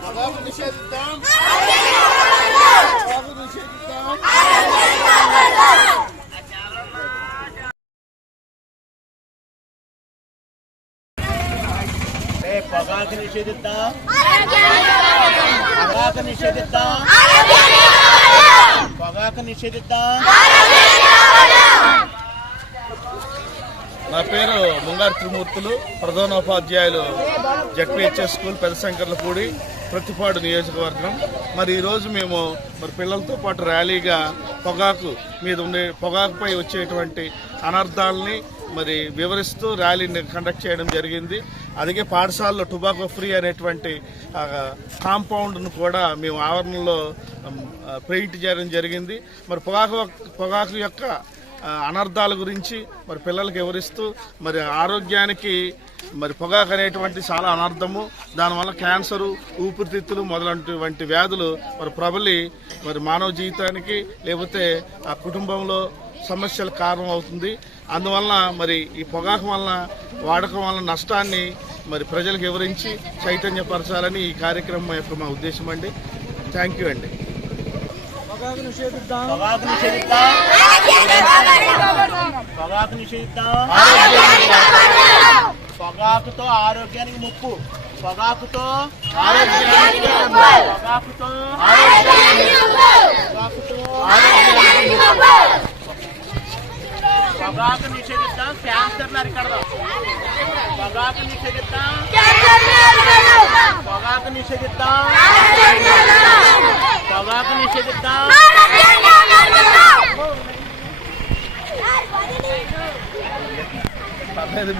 పొగాకు నిషేధిద్దాం పొగాకు నిషేధిద్దాం ఏ పొగాకు నిషేధిద్దాం పొగాకు నిషేధిద్దాం? పొగాకు నిషేధిద్దాం? నా పేరు ముంగారు త్రిమూర్తులు ప్రధానోపాధ్యాయులు జడ్పిహెచ్ఎస్ స్కూల్ పెద్దశంకర్లపూడి ప్రతిపాడు నియోజకవర్గం. మరి ఈరోజు మేము మరి పిల్లలతో పాటు ర్యాలీగా పొగాకు మీద ఉండే పొగాకుపై వచ్చేటువంటి అనర్థాలని మరి వివరిస్తూ ర్యాలీని కండక్ట్ చేయడం జరిగింది. అలాగే పాఠశాలలో టుబాకో ఫ్రీ అనేటువంటి కాంపౌండ్ను కూడా మేము ఆవరణలో పెయింట్ చేయడం జరిగింది. మరి పొగాకు పొగాకు యొక్క అనర్థాల గురించి మరి పిల్లలకు వివరిస్తూ మరి ఆరోగ్యానికి మరి పొగాకు అనేటువంటి చాలా అనర్థము దానివల్ల క్యాన్సరు ఊపిరితిత్తులు మొదలైనటువంటి వ్యాధులు మరి ప్రబలి మరి మానవ జీవితానికి లేకపోతే ఆ కుటుంబంలో సమస్యల కారణం అవుతుంది. అందువలన మరి ఈ పొగాకు వలన వాడకం వలన నష్టాన్ని మరి ప్రజలకు వివరించి చైతన్యపరచాలని ఈ కార్యక్రమం యొక్క మా ఉద్దేశం అండి. థ్యాంక్ యూ అండి. పొగాకు నిషేధిద్దాం. పొగాకు నిషేధిద్దాం. పొగాకుతో ఆరోగ్యానికి ముప్పు. పొగాకుతో ఆరోగ్యానికి పొగాకుతో పొగాకుతో పొగాకు నిషేధిద్దాం క్యాన్సర్ అరికడదాం. పొగాకు నిషేధిద్దాం పొగాకు నిషేధిద్దాం పొగాకు నిషేధిద్దాం పర్లేదు